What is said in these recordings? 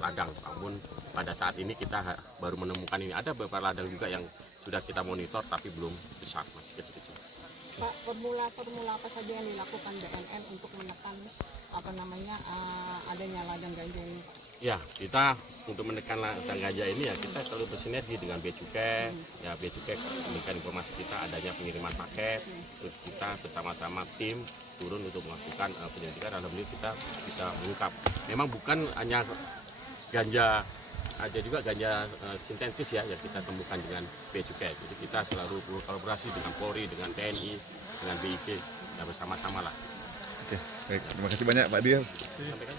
ladang. Namun pada saat ini kita baru menemukan ini. Ada beberapa ladang juga yang sudah kita monitor tapi belum besar, masih kecil-kecil. Pak, formula apa saja yang dilakukan BNN untuk menekan adanya ladang ganja ini? Ya, kita untuk menekan ladang ganja ini ya kita selalu bersinergi dengan Bea Cukai. Ya, Bea Cukai memberikan informasi kita adanya pengiriman paket. Terus kita bersama-sama tim turun untuk melakukan penyelidikan. Alhamdulillah kita bisa mengungkap. Memang bukan hanya ganja, ada juga ganja sintetis ya yang kita temukan dengan Bea Cukai. Jadi kita selalu berkolaborasi dengan Polri, dengan TNI, dengan BIP, ya bersama-sama lah. Oke, baik. Terima kasih banyak Pak Dio. Sampaikan.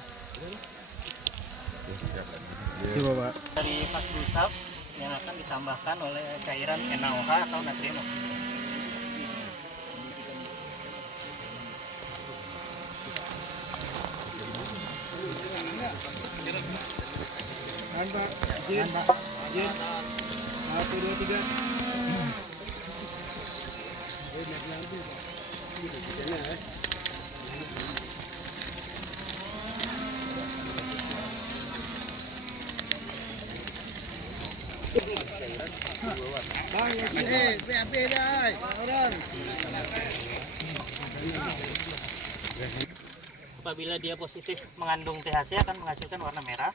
Terima Pak. Dari Fasdusab yang akan ditambahkan oleh cairan NaOH atau natrium oksida. Pak, izin. 1, 2, 3. Apabila dia positif mengandung THC akan menghasilkan warna merah.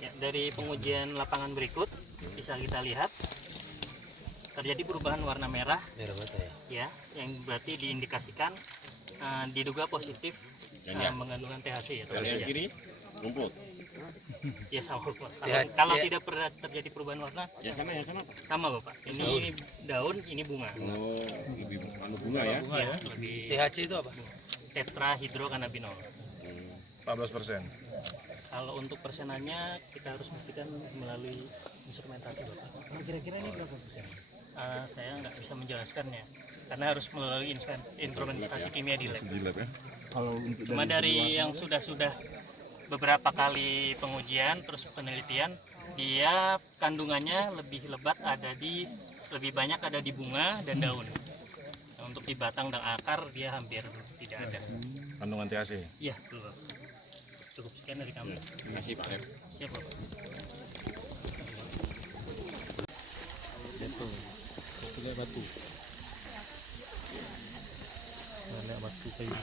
Ya, dari pengujian lapangan berikut bisa kita lihat terjadi perubahan warna merah, ya, yang berarti diindikasikan diduga positif mengandungan THC. Kalau yang kiri rumput. Ya sama Bapak. Kalau tidak pernah terjadi perubahan warna, Ya sama sama Bapak. Ini daun, ini bunga. Oh, lebih bunga ya. Ya, lebih THC itu apa? tetrahidrokannabinol. 14%. Kalau untuk persenannya kita harus buktikan melalui instrumentasi Bapak. Kira-kira ini berapa persen? Saya nggak bisa menjelaskannya karena harus melalui instrumentasi kimia di lab. Jilat ya. Kalau untuk Cuma dari yang sudah beberapa kali pengujian terus penelitian, dia kandungannya lebih lebat lebih banyak ada di bunga dan daun. Nah, untuk di batang dan akar dia hampir tidak ada. Kandungan THC. Iya, betul. Cukup sekian dari kami. Terima kasih Pak Rep. Siap Bapak. batu. Batu kayu.